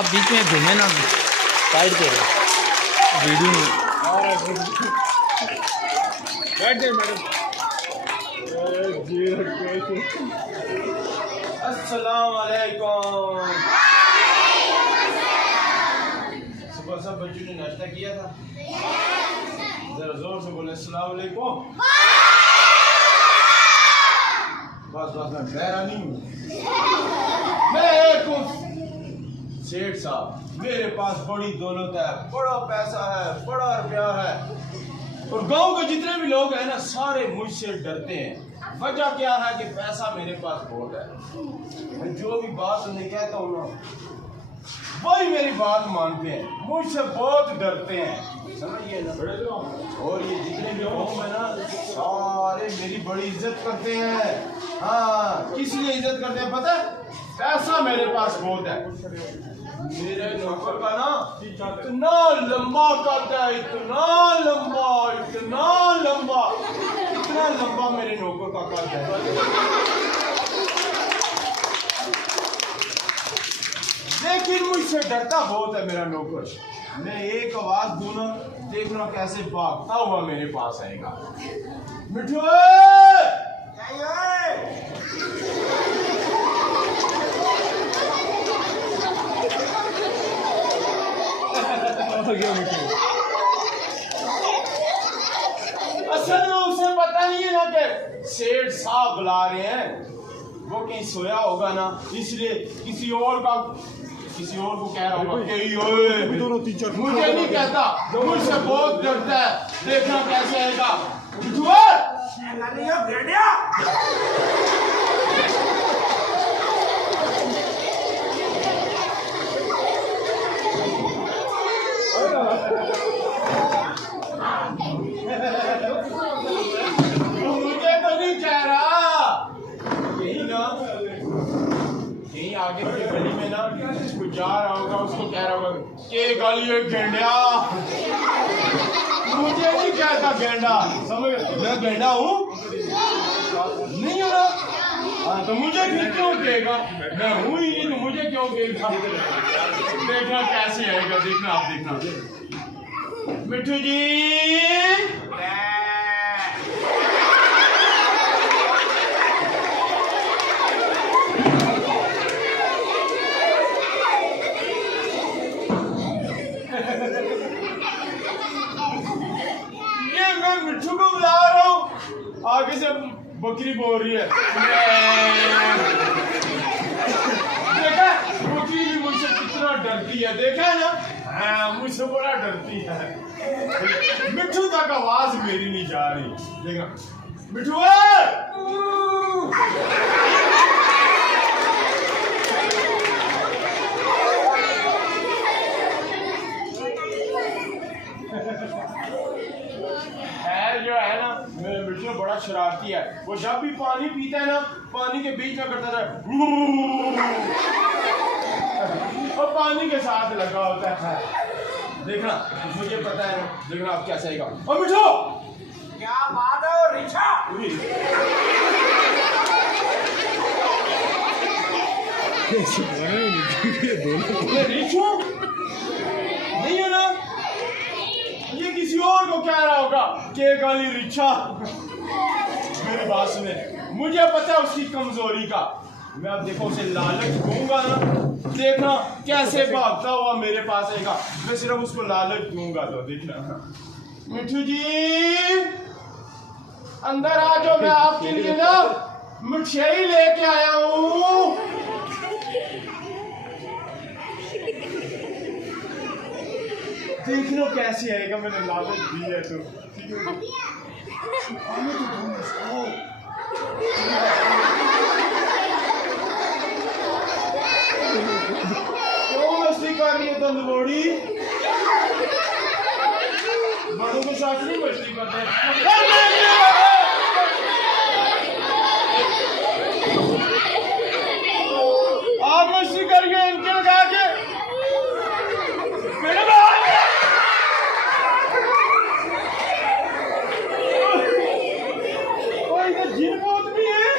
आप बीच में घूमे ना, साइड पे वीडियो में बैठ जाए मैडम। अस्सलाम वालेकुम। सुबह सब बच्चों ने नाश्ता किया था? जरा जोर से बोले अस्सलाम वालेकुम। बस बस मैं बहरा नहीं हूँ। मैं एक हूँ सेठ साहब, मेरे पास बड़ी दौलत है, बड़ा पैसा है, बड़ा रुपया है, और गांव के जितने भी लोग हैं ना सारे मुझसे डरते हैं। वजह क्या है कि पैसा मेरे पास बहुत है। मैं जो भी बात उन्हें कहता हूँ ना वही मेरी बात मानते हैं, मुझसे बहुत डरते हैं, समझिए ना। और ये जितने भी लोग हैं ना सारे मेरी बड़ी इज्जत करते हैं। हाँ, किस लिए इज्जत करते हैं पता है? पैसा मेरे पास बहुत है। मेरे नौकर का ना इतना लंबा कद है, इतना लंबा, इतना लंबा, इतना लंबा मेरे नौकर का कद है, लेकिन मुझसे डरता बहुत है मेरा नौकर। मैं एक आवाज दूं ना, देखना कैसे भागता हुआ मेरे पास आएगा। मिठू असल में उसे पता नहीं है ना कि सेठ साहब बुला रहे हैं, वो कहीं सोया होगा ना, इसलिए किसी और को कह रहा होगा कि मुझे नहीं कहता, मुझसे बहुत डरता है, देखना कैसे आएगा। मुझे तो नहीं कह रहा, यही ना यही आगे की गली में ना कोई जा रहा होगा, उसको कह रहा होगा के गली एक गेंडा। मुझे नहीं कहता गेंडा, समझ? मैं गेंडा हूँ नहीं हो रहा। हाँ, तो मुझे फिर क्यों कहेगा? मैं हूँ ही नहीं, तो मुझे क्यों कहेगा? देखना कैसे आएगा, देखना आप देखना। मिठू जी ये मैं मिठू को बुला रहा हूँ, आगे से बकरी बोल रही है। देखा बकरी भी मुझसे कितना डरती है, देखा है ना? हाँ, मुझसे बड़ा डरती है। मिठू तक आवाज मेरी नहीं जा रही, देखा मिठू जो है ना, मेरे मिठू बड़ा शरारती है। वो जब भी पानी पीता है ना, पानी के बीच में करता है और पानी के साथ लगा होता है। देखना मुझे पता है ना, देखना आप कैसे आएगा। और मिठू क्या बात है रिचा? रिचू नहीं है ना, ये किसी और को कह रहा होगा के गाली रिचा। मेरी बात सुने, मुझे पता है उसकी कमजोरी का। मैं अब देखो उसे लालच दूंगा ना, देखना कैसे भागता हुआ मेरे पास आएगा। मैं सिर्फ उसको लालच दूंगा तो देखना। मिठू जी अंदर आ जाओ, मैं आपके लिए ना मिठाई लेके आया हूँ। देखना कैसे आएगा, मैंने लालच दी है तो ठीक है। क्यों मस्ती कर रही है तंदूरी? बड़ों के साथ नहीं मस्ती करते हैं। आप मस्ती करिए इनके लगा के मेरे जिन बहुत भी है।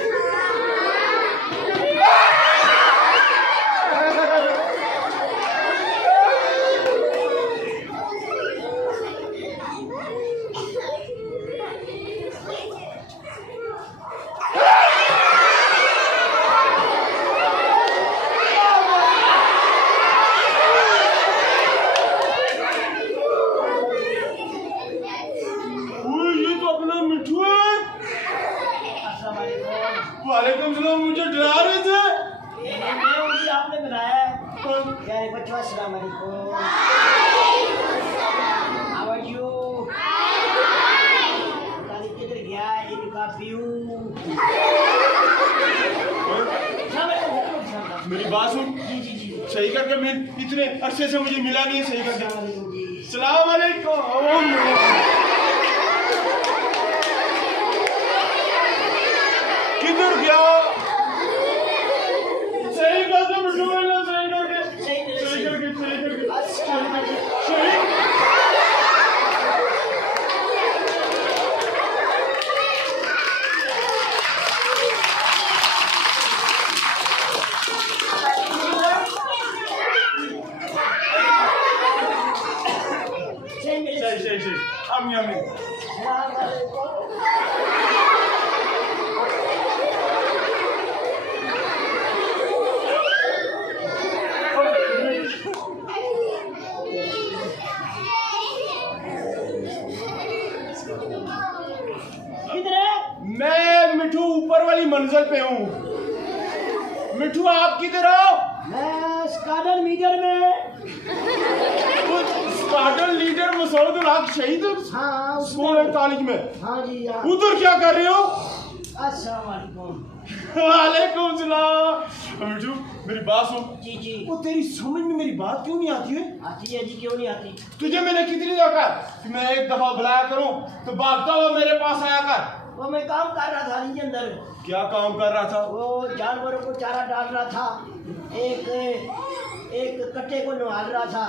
वालेकुम सलाम। मुझे डरा रहे थे। आपने बनाया है प्यारे बच्चों, अस्सलाम वालेकुम। How are you? किधर गया इनका पीऊ? मेरी बात सुन। जी जी जी। सही करके मैं इतने अरसे से मुझे मिला नहीं है। सही करके सलाम वालेकुम। किधर गया? सही करके मिठू मिलना। सही करके सही करके सही करके सही। सही। अम्मी मैं मिठू ऊपर वाली मंजिल पे हूँ। मिठू आप किधर हो? मैं स्क्वाड्रन लीडर में। स्क्वाड्रन लीडर मसूदुल हक शहीद हाँ स्कूल एंड कॉलेज में। हाँ जी हाँ। उधर क्या कर रहे हो? अस्सलाम वालेकुम। वालेकुम सलाम। मिठू मेरी बात सुन। जी जी। वो तेरी समझ में मेरी बात क्यों नहीं आती है? आती है जी, क्यों नहीं आती? तुझे मैंने कितनी दफा कि मैं एक दफा बुलाया करूं तो भागता हुआ मेरे पास आया कर। वो मैं काम कर रहा था नीचे अंदर। क्या काम कर रहा था? वो जानवरों को चारा डाल रहा था। एक कट्टे को नहला रहा था।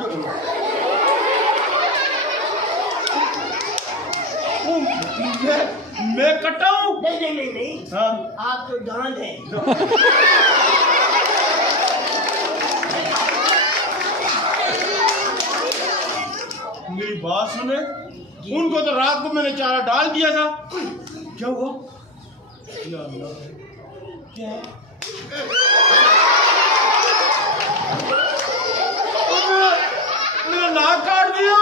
मैं कट्टा हूँ? नहीं। हाँ? आप तो दांत है। मेरी बात सुने। उनको तो रात को मैंने चारा डाल दिया था। क्या हुआ? या अल्लाह, क्या है? मेरा नाक काट दिया।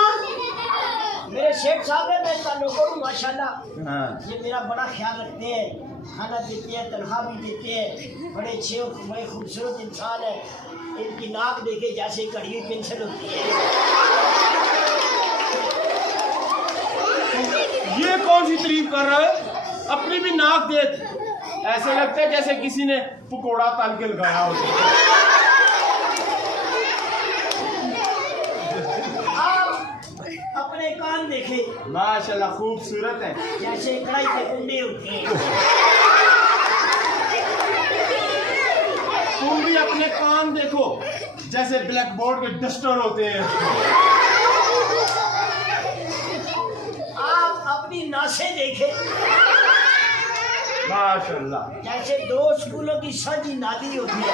मेरे शेख साहब है, मैं इनका नौकर हूँ माशाल्लाह। हाँ। ये मेरा बड़ा ख्याल रखते हैं, खाना देते हैं, तनख्वाह भी देते हैं। बड़े अच्छे और बड़े खूबसूरत इंसान है। इनकी नाक देखे जैसे कड़ी हुई पेंसिल होती है। ये कौन सी तारीफ कर रहा है? अपनी भी नाक देख। ऐसे लगता है जैसे किसी ने पकोड़ा तल के लगाया हो। आप अपने कान देखे माशाल्लाह खूबसूरत है। जैसे कढ़ाई के कुंडे होते हैं। तुम भी अपने कान देखो जैसे ब्लैक बोर्ड के डस्टर होते हैं। आप अपनी नासें देखे माशाल्लाह। जैसे दो स्कूलों की साझी नाली होती है।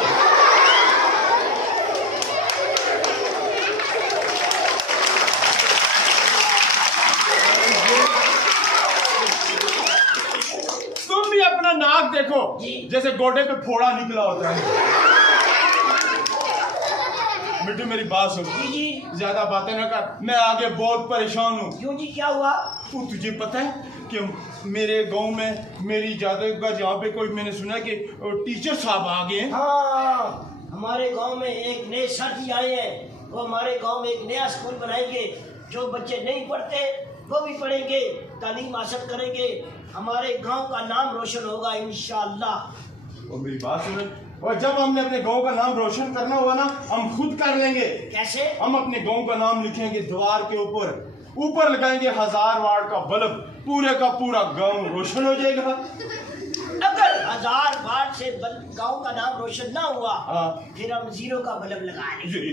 तुम भी अपना नाक देखो जैसे गोडे पे फोड़ा निकला होता है। मिट्टू मेरी बात सुन। जी ज्यादा बातें ना कर, मैं आगे बहुत परेशान हूँ। क्यों जी, क्या हुआ? वो तुझे पता है कि मेरे गांव में मेरी इजाजत यहाँ पे कोई, मैंने सुना कि टीचर साहब आ गए हैं। हाँ, हमारे गांव में एक नए सर जी आए हैं। वो हमारे गांव में एक नया स्कूल बनाएंगे। जो बच्चे नहीं पढ़ते वो भी पढ़ेंगे, तालीम हासिल करेंगे। हमारे गांव का नाम रोशन होगा इंशाअल्लाह। और मेरी बात सुनो, और जब हमने अपने गांव का नाम रोशन करना होगा ना, हम खुद कर लेंगे। कैसे? हम अपने गांव का नाम लिखेंगे दीवार के ऊपर लगाएंगे 1000 वाट का बल्ब, पूरे का पूरा गांव रोशन हो जाएगा। अगर 1000 वाट से गांव का नाम रोशन ना हुआ फिर हम 0 का बल्ब लगा लेंगे।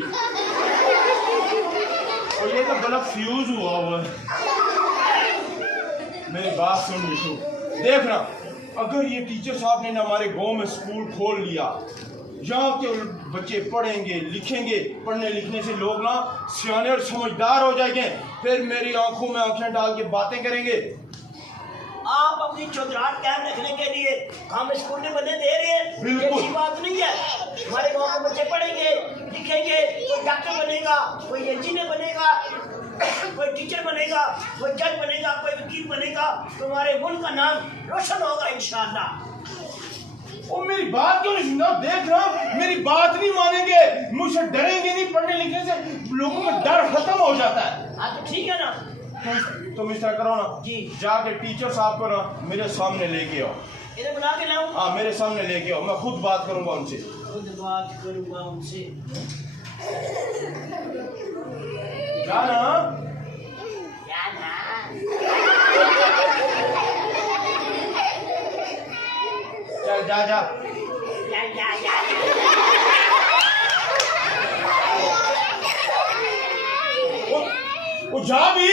और ये तो बल्ब फ्यूज हुआ है। मेरी बात सुन मिठू, देखना अगर ये टीचर साहब ने ना हमारे गांव में स्कूल खोल लिया, यहाँ के बच्चे पढ़ेंगे लिखेंगे, पढ़ने लिखने से लोग ना सियाने और समझदार हो जाएंगे, फिर मेरी आंखों में आंखें डाल के बातें करेंगे। आप अपनी चौधराहट कायम रखने के लिए हम स्कूल में बने दे रहे हैं। बिल्कुल। ऐसी बात नहीं है। हमारे गांव में बच्चे पढ़ेंगे लिखेंगे, कोई डॉक्टर बनेगा, कोई इंजीनियर बनेगा, कोई टीचर बनेगा, कोई जज बनेगा, कोई वकील बनेगा, तो हमारे मुल्क का नाम रोशन होगा इंशाअल्लाह। ओ मेरी बात क्यों नहीं सुनता? देख रहा हूं मेरी बात नहीं मानेंगे, मुझसे डरेंगे नहीं। पढ़ने लिखने से लोगों में डर खत्म हो जाता है। हाँ तो ठीक है ना। तुम इस तरह करो ना जी, जाके टीचर साहब को ना मेरे सामने लेके आओ। इन्हें बुला के लाऊं? हाँ मेरे सामने लेके आओ, मैं खुद बात करूंगा उनसे। खुद बात करूंगा उनसे। जाना चल जा जा। वो जा भी।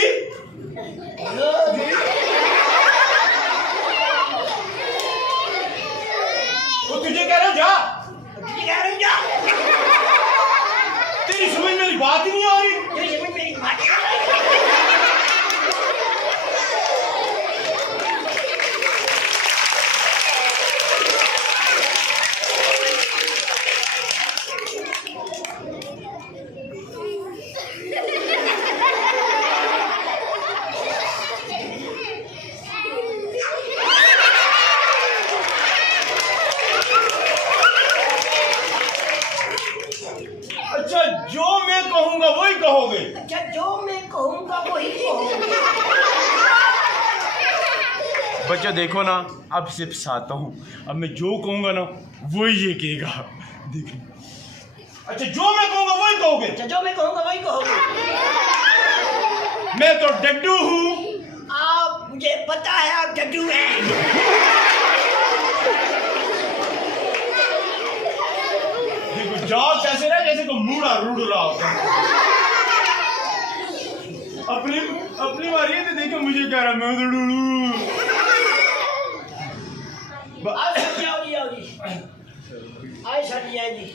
वो तुझे कह रहा हूं जा। तुझे कह रहा हूं जा। तेरी समझ मेरी बात ही नहीं आ रही। तेरी समझ मेरी बात नहीं आ रही। अच्छा जो मैं कहूंगा वही कहोगे? अच्छा जो मैं कहूंगा वही कहोगे। बच्चा देखो ना, अब से फंसाता हूँ। अब मैं जो कहूंगा ना वही ये कहेगा। देख अच्छा जो मैं कहूंगा वही कहोगे? अच्छा जो मैं कहूंगा वही कहोगे। मैं तो डड्डू हूँ। आप मुझे पता है आप डड्डू हैं। देखो जाओ कैसे रहा, जैसे को मूड़ा रूड रहा होता है। अपनी बारी है तो देखो मुझे कह रहा मैं तो डूडू। आए सर जी, आए जी।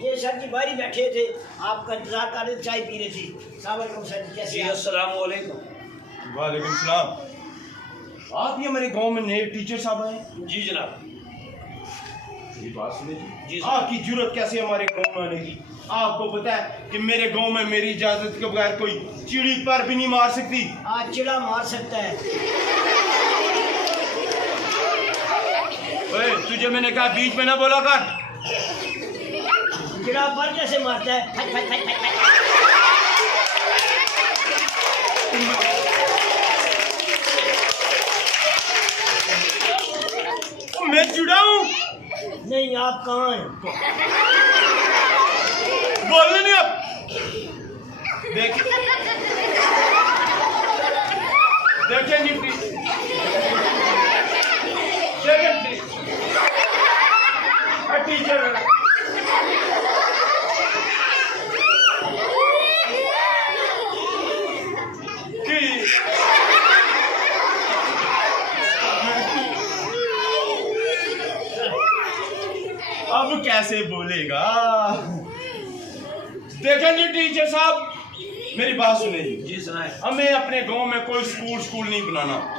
ये सर जी बाहर ही बैठे थे, आपका इंतजार कर रहे थे, चाय पी रहे थे। सलाम सर जी, कैसे हैं? अस्सलाम वालेकुम। वालेकुम सलाम। आप ये मेरे गांव में नए टीचर साहब आए? जी जनाब। ये बात सुने जी। आपकी जरूरत कैसे हमारे गांव में आने की? आपको पता है कि मेरे गांव में मेरी इजाजत के बगैर कोई चिड़ी पर भी नहीं मार सकती। आज चिड़ा मार सकता है। ओए, तुझे मैंने कहा बीच में ना बोला कर। चिड़ा पर कैसे मारता है? फट, फट, फट, फट, फट। मैं चिड़ा हूँ? नहीं, आप कहाँ हैं? बोलने नहीं अब। देख देखें जी, देखें टीचर अब कैसे बोलेगा? देखें जी टीचर साहब, मेरी बात सुने जी। जी सुनाए। हमें अपने गांव में कोई स्कूल नहीं बनाना।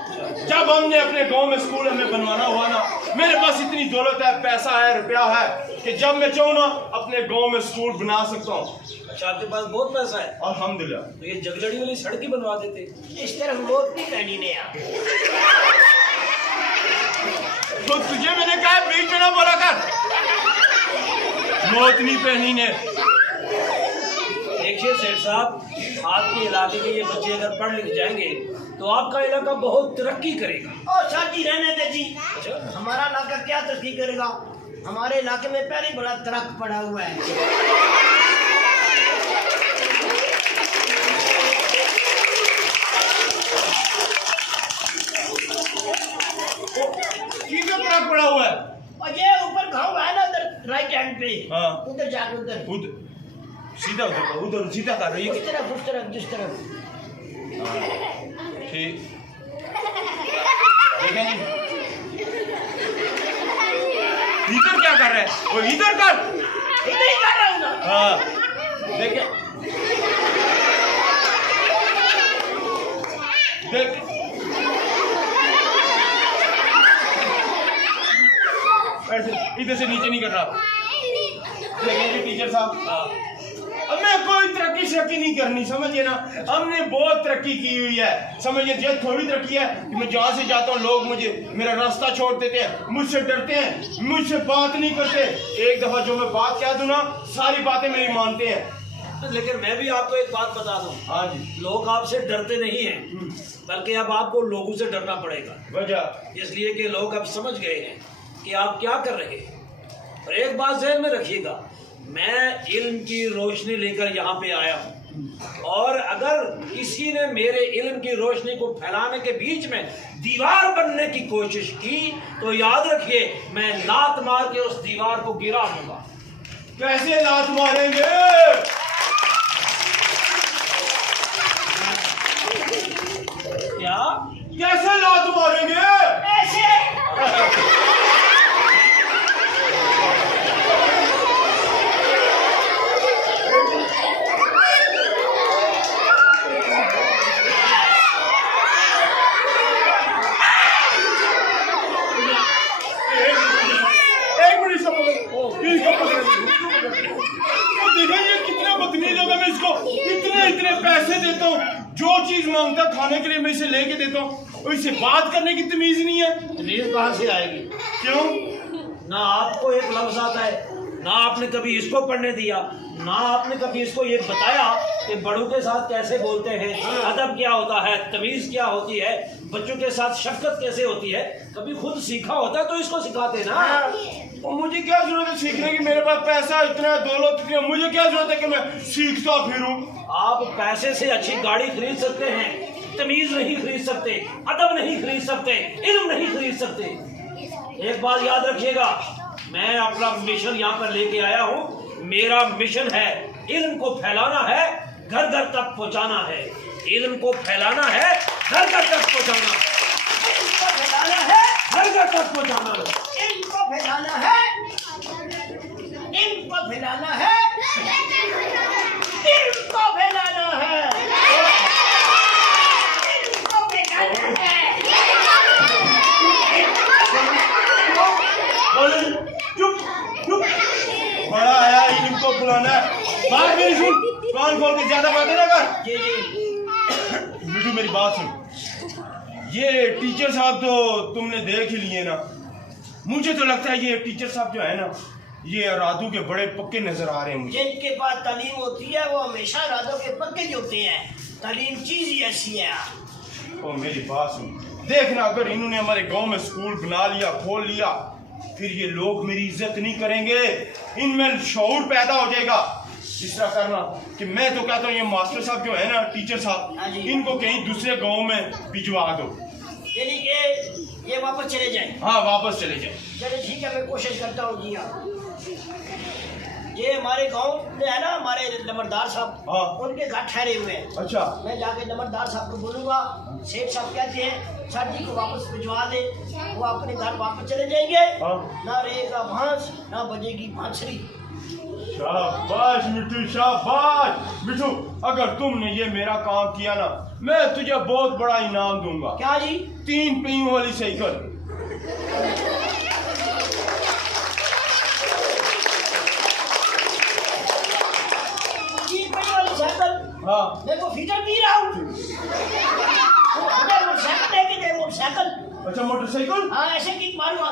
जब हमने अपने गांव में स्कूल हमें बनवाना हुआ ना, मेरे पास इतनी दौलत है, पैसा है, रुपया है कि जब मैं चाहूँ ना अपने गांव में स्कूल बना सकता हूँ। अच्छा आपके पास बहुत पैसा है? अल्हम्दुलिल्लाह। तो ये जगजड़ी वाली सड़क ही बनवा देते। इस तरफ वोट नहीं करनी ने आप। तो तुझे मैंने कहा बीच में ना बोला कर। मौत नहीं पहनी ने। देखिए सेठ साहब, आपके इलाके के ये बच्चे अगर पढ़ लिख जाएंगे तो आपका इलाका बहुत तरक्की करेगा। ओ सर जी रहने दे जी। अच्छा हमारा इलाका क्या तरक्की करेगा? हमारे इलाके में पहले बड़ा ट्रक पड़ा हुआ है। ट्रक पड़ा हुआ है और ये ऊपर गाँव है ना, उधर राइट हैंड पे। हाँ। उधर जाके उधर सीधा उधर सीधा कर रही है। उस तरफ जिस तरफ। ठीक देखें जी, इधर क्या कर रहा है? वो इधर कर। इधर ही कर रहा हूँ ना। हाँ देखे देख इधर से नीचे नहीं कर रहा। देखें जी टीचर साहब, अब मैं कोई तरक्की शरक्की नहीं करनी, समझिए ना। हमने बहुत तरक्की की हुई है, समझिए। ये थोड़ी तरक्की है कि मैं जहाँ से जाता हूँ लोग मुझे मेरा रास्ता छोड़ देते हैं, मुझसे डरते हैं, मुझसे बात नहीं करते। एक दफा जो मैं बात कह दूँ ना, सारी बातें मेरी मानते हैं। लेकिन मैं भी आपको एक बात बता दूं, हाँ जी। लोग आपसे डरते नहीं हैं, बल्कि अब आपको लोगों से डरना पड़ेगा। वजह इसलिए कि लोग अब समझ गए हैं कि आप क्या कर रहे हैं। और एक बात ज़हन में रखिएगा, मैं इल्म की रोशनी लेकर यहाँ पे आया हूँ, और अगर किसी ने मेरे इल्म की रोशनी को फैलाने के बीच में दीवार बनने की कोशिश की तो याद रखिए, मैं लात मार के उस दीवार को गिरा दूंगा। कैसे लात मारेंगे? क्या? कैसे लात मारेंगे? ऐसे एक मिनट सब देखिए ये कितना बदतमीज होगा। मैं इसको इतने पैसे देता हूँ, जो चीज मांगता खाने के लिए मैं इसे लेके देता हूँ, और इसे बात करने की तमीज नहीं है। तमीज कहाँ से आएगी? क्यों? ना आपको एक लफ्ज आता है, ना आपने कभी इसको पढ़ने दिया, ना आपने कभी इसको ये बताया कि बड़ों के साथ कैसे बोलते हैं, अदब क्या होता है, तमीज क्या होती है, बच्चों के साथ शफकत कैसे होती है। कभी खुद सीखा होता तो इसको सिखाते ना। और मुझे क्या जरूरत है सीखने की? मेरे पास पैसा इतना है, दौलत इतनी है, मुझे क्या जरूरत है कि मैं सीखता फिरूं? आप पैसे से अच्छी गाड़ी खरीद सकते हैं, तमीज नहीं खरीद सकते, अदब नहीं खरीद सकते, इल्म नहीं खरीद सकते। एक बात याद रखिएगा, मैं अपना मिशन यहाँ पर लेके आया हूँ। मेरा मिशन है इल्म को फैलाना है, घर घर तक पहुँचाना है। इल्म को फैलाना है, घर घर तक पहुँचाना है, इनको फैलाना है, घर घर तक पहुँचाना है। इनको फैलाना है, इनको फैलाना है, इनको फैलाना है, इनको फैलाना है। चुप चुप, बड़ा आया इनको बुलाना है। बात मेरी सुन, कान खोल के ज्यादा बातें ना कर। जी जी, बिटू मेरी बात सुन, ये टीचर साहब तो तुमने देख ही लिए ना। मुझे तो लगता है ये टीचर साहब जो है ना, ये इरादों के बड़े पक्के नजर आ रहे हैं मुझे। जिनके पास तालीम होती है वो हमेशा इरादों के पक्के ही होते हैं। तालीम चीज ही ऐसी है। और मेरी बात सुन, देखना अगर इन्होंने हमारे गांव में स्कूल बना लिया, खोल लिया, फिर ये लोग मेरी इज्जत नहीं करेंगे, इनमें शऊर पैदा हो जाएगा। इस तरह करना कि मैं तो कहता हूँ ये मास्टर साहब जो है ना, टीचर हाँ साहब, जी। इनको कहीं दूसरे गांव में भिजवा दो। यानी कि ये वापस चले जाएं। हाँ वापस चले जाए। चलिए ठीक है, मैं कोशिश करता हूँ। जी हाँ, ये हमारे गांव में है ना, हमारे नंबरदार साहब, हाँ। उनके घर ठहरे हुए हैं। अच्छा मैं जाके नंबरदार साहब को बोलूंगा, सेठ साहब कहते हैं सर जी को वापस भिजवा दे, वो अपने घर वापस चले जाएंगे। हाँ। ना रहेगा भांस, ना बजेगी बांसुरी। शाबाश मिठू, शाबाश मिठू। अगर तुमने ये मेरा काम किया ना, मैं तुझे बहुत बड़ा इनाम दूंगा। क्या जी? 3 पहियों वाली साइकिल। हाँ मैं को फीटर पी रहा हूँ। मोटरसाइकिल लेके दे, मोटरसाइकिल। अच्छा मोटरसाइकिल। हाँ ऐसे किक मारूंगा।